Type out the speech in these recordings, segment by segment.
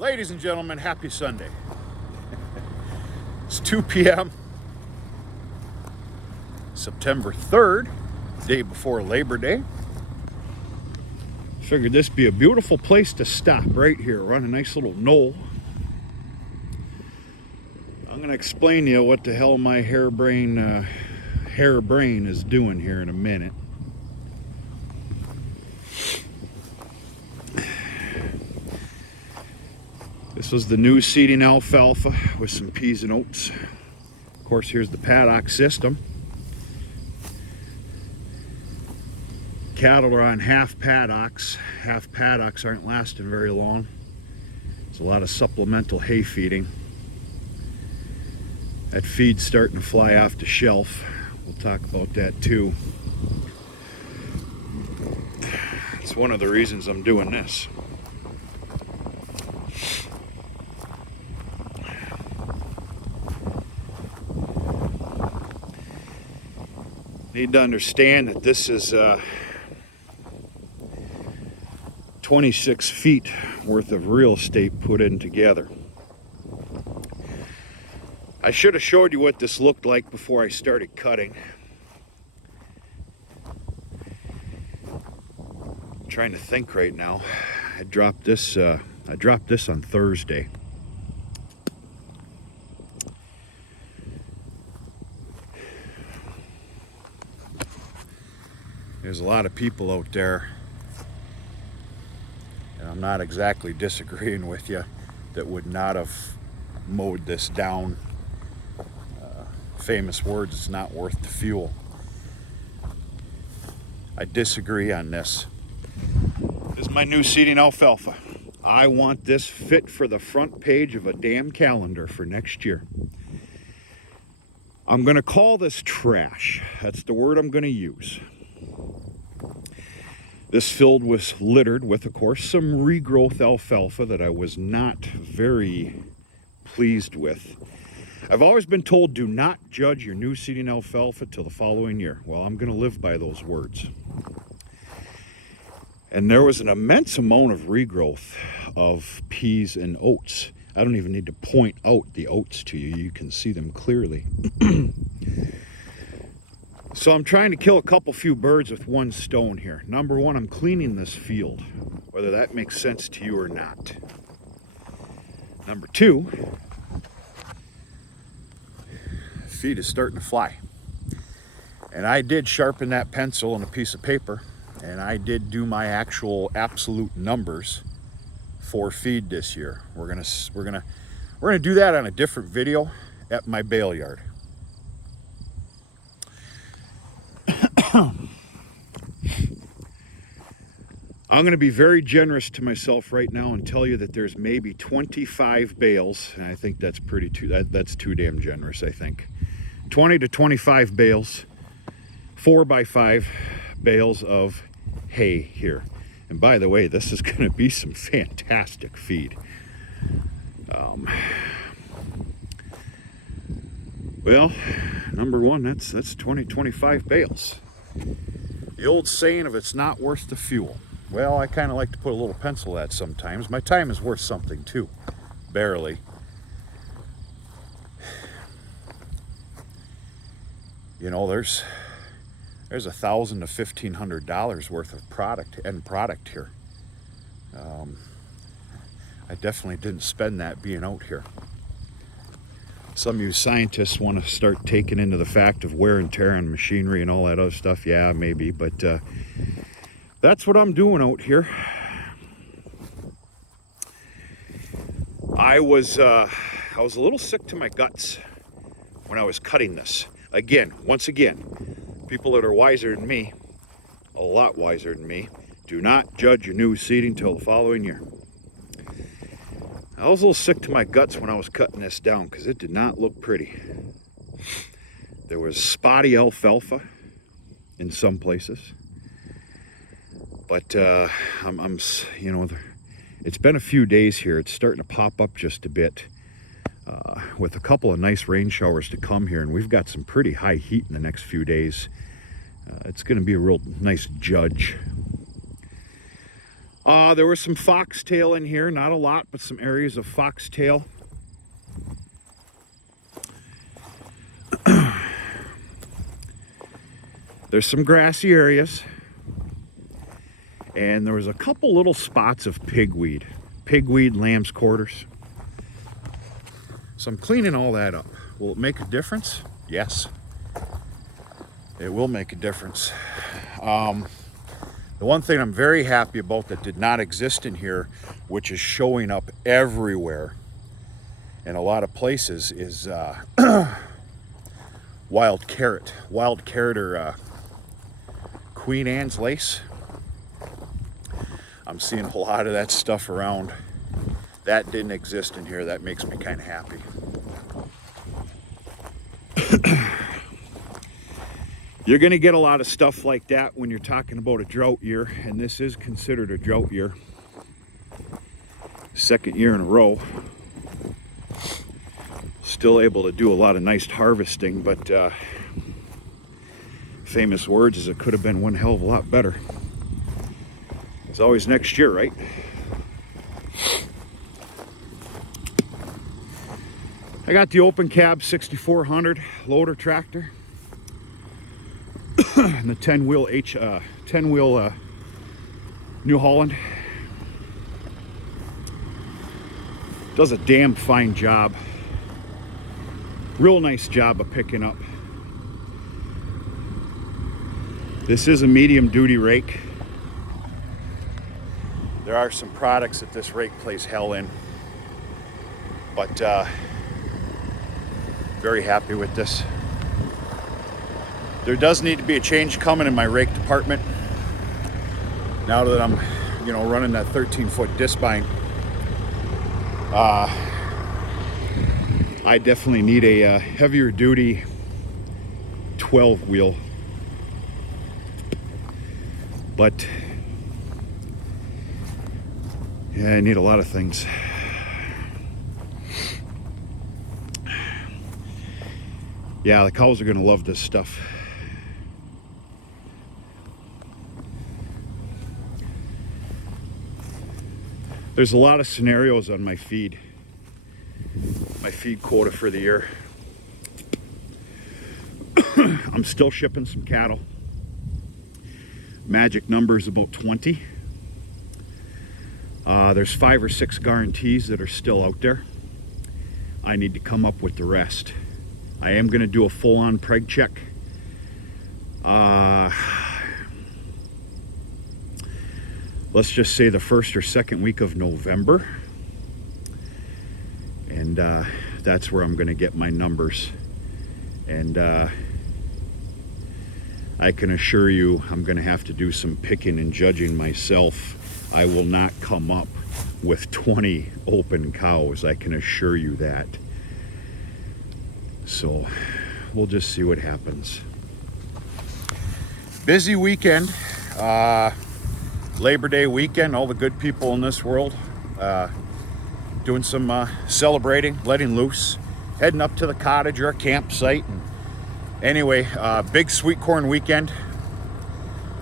Ladies and gentlemen, happy Sunday. It's 2 p.m. September 3rd, day before Labor Day. Figured this would be a beautiful place to stop right here. We're on a nice little knoll. I'm going to explain to you what the hell my harebrain is doing here in a minute. This was the new seeding alfalfa with some peas and oats. Of course, here's the paddock system. Cattle are on half paddocks. Half paddocks aren't lasting very long. There's a lot of supplemental hay feeding. That feed's starting to fly off the shelf. We'll talk about that too. It's one of the reasons I'm doing this. Need to understand that this is 26 feet worth of real estate put in together. I should have showed you what this looked like before I started cutting. I'm trying to think right now. I dropped this on Thursday. There's a lot of people out there, and I'm not exactly disagreeing with you, that would not have mowed this down. Famous words, it's not worth the fuel. I disagree on this. This is my new seeding alfalfa. I want this fit for the front page of a damn calendar for next year. I'm going to call this trash. That's the word I'm going to use. This field was littered with, of course, some regrowth alfalfa that I was not very pleased with. I've always been told, do not judge your new seeding alfalfa till the following year. Well, I'm going to live by those words. And there was an immense amount of regrowth of peas and oats. I don't even need to point out the oats to you. You can see them clearly. So I'm trying to kill a few birds with one stone here. Number one, I'm cleaning this field, whether that makes sense to you or not. Number two, feed is starting to fly. And I did sharpen that pencil on a piece of paper, and I did do my actual absolute numbers for feed this year. We're gonna do that on a different video at my bale yard. I'm going to be very generous to myself right now and tell you that there's maybe 25 bales, and I think that's that's too damn generous, I think. 20 to 25 bales, 4x5 bales of hay here. And by the way, this is going to be some fantastic feed. Well, number one, that's 25 bales. The old saying of it's not worth the fuel. Well, I kind of like to put a little pencil at sometimes. My time is worth something too, barely. You know, there's $1,000 to $1,500 worth of end product here. I definitely didn't spend that being out here. Some of you scientists want to start taking into the fact of wear and tear on machinery and all that other stuff. Yeah, maybe, but that's what I'm doing out here. I was a little sick to my guts when I was cutting this. Once again, people that are wiser than me, a lot wiser than me, do not judge your new seeding till the following year. I was a little sick to my guts when I was cutting this down because it did not look pretty. There was spotty alfalfa in some places. But it's been a few days here. It's starting to pop up just a bit with a couple of nice rain showers to come here, and we've got some pretty high heat in the next few days. It's going to be a real nice judge. There was some foxtail in here, not a lot, but some areas of foxtail. There's some grassy areas, and there was a couple little spots of pigweed, lamb's quarters. So I'm cleaning all that up. Will it make a difference? Yes, it will make a difference. The one thing I'm very happy about that did not exist in here, which is showing up everywhere in a lot of places, is wild carrot. Wild carrot, or Queen Anne's lace. I'm seeing a lot of that stuff around. That didn't exist in here. That makes me kind of happy. You're going to get a lot of stuff like that when you're talking about a drought year, and this is considered a drought year. Second year in a row. Still able to do a lot of nice harvesting, but famous words is it could have been one hell of a lot better. It's always next year, right? I got the open cab 6400 loader tractor and the 10-wheel New Holland. Does a damn fine job. Real nice job of picking up. This is a medium duty rake. There are some products that this rake plays hell in, but very happy with this. There does need to be a change coming in my rake department now that I'm, running that 13-foot disc bind. I definitely need a heavier duty 12-wheel. But yeah, I need a lot of things. Yeah, the cows are gonna love this stuff. There's a lot of scenarios on my feed quota for the year. I'm still shipping some cattle. Magic number is about 20. There's 5 or 6 guarantees that are still out there. I need to come up with the rest. I am going to do a full-on preg check. Let's just say the 1st or 2nd week of November. And that's where I'm going to get my numbers. And I can assure you I'm going to have to do some picking and judging myself. I will not come up with 20 open cows, I can assure you that. So we'll just see what happens. Busy weekend, Labor Day weekend, all the good people in this world doing some celebrating, letting loose, heading up to the cottage or a campsite. And anyway, big sweet corn weekend.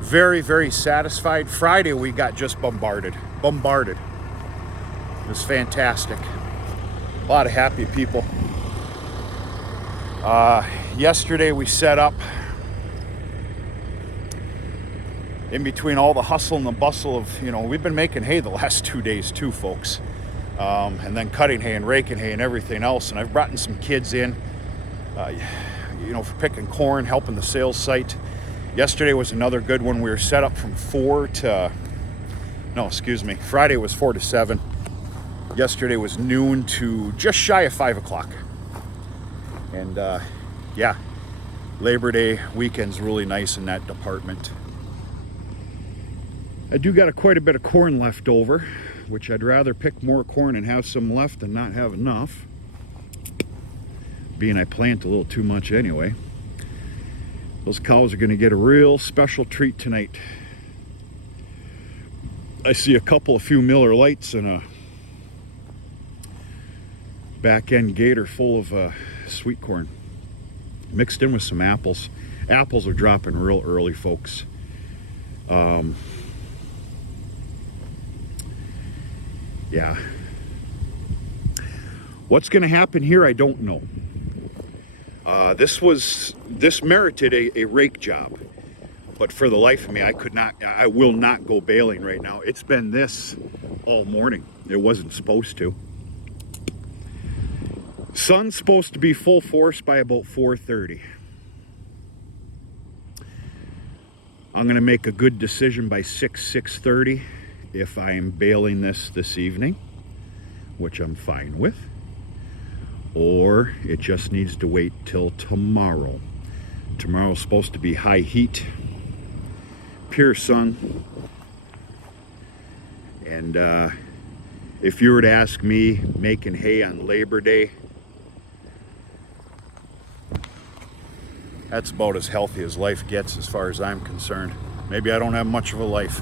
Very, very satisfied. Friday we got just bombarded. It was fantastic. A lot of happy people. Yesterday we set up in between all the hustle and the bustle of, we've been making hay the last 2 days too, folks. And then cutting hay and raking hay and everything else. And I've brought in some kids in, for picking corn, helping the sales site. Yesterday was another good one. We were set up from Friday was 4 to 7. Yesterday was noon to just shy of 5 o'clock. And yeah, Labor Day weekend's really nice in that department. I do got quite a bit of corn left over, which I'd rather pick more corn and have some left than not have enough. Being I plant a little too much anyway. Those cows are going to get a real special treat tonight. I see a few Miller Lights and a back end gator full of sweet corn mixed in with some apples. Apples are dropping real early, folks. Yeah. What's going to happen here, I don't know. This merited a rake job, but for the life of me, I will not go baling right now. It's been this all morning. It wasn't supposed to. Sun's supposed to be full force by about 4:30. I'm going to make a good decision by 6:30 if I'm baling this evening, which I'm fine with, or it just needs to wait till tomorrow. Tomorrow's supposed to be high heat, pure sun, and if you were to ask me, making hay on Labor Day, that's about as healthy as life gets as far as I'm concerned. Maybe I don't have much of a life.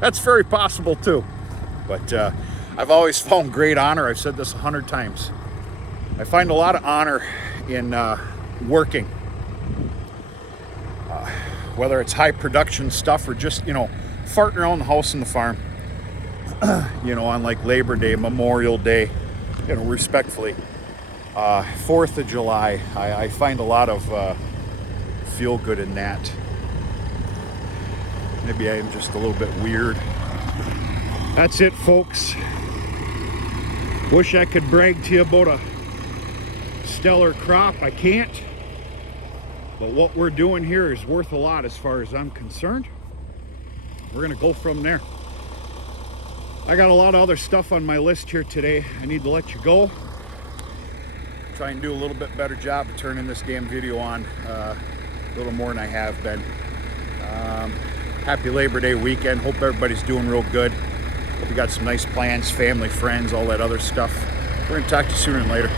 That's very possible too. But I've always found great honor. I've said this 100 times. I find a lot of honor in working. Whether it's high production stuff or just, farting around the house and the farm. On like Labor Day, Memorial Day, respectfully. 4th of July, I find a lot of feel good in that. Maybe I am just a little bit weird. That's it, folks. Wish I could brag to you about a stellar crop. I can't. But what we're doing here is worth a lot as far as I'm concerned. We're gonna go from there. I got a lot of other stuff on my list here today. I need to let you go. Try and do a little bit better job of turning this damn video on a little more than I have been. Happy Labor Day weekend. Hope everybody's doing real good. Hope you got some nice plans, family, friends, all that other stuff. We're gonna talk to you sooner than later.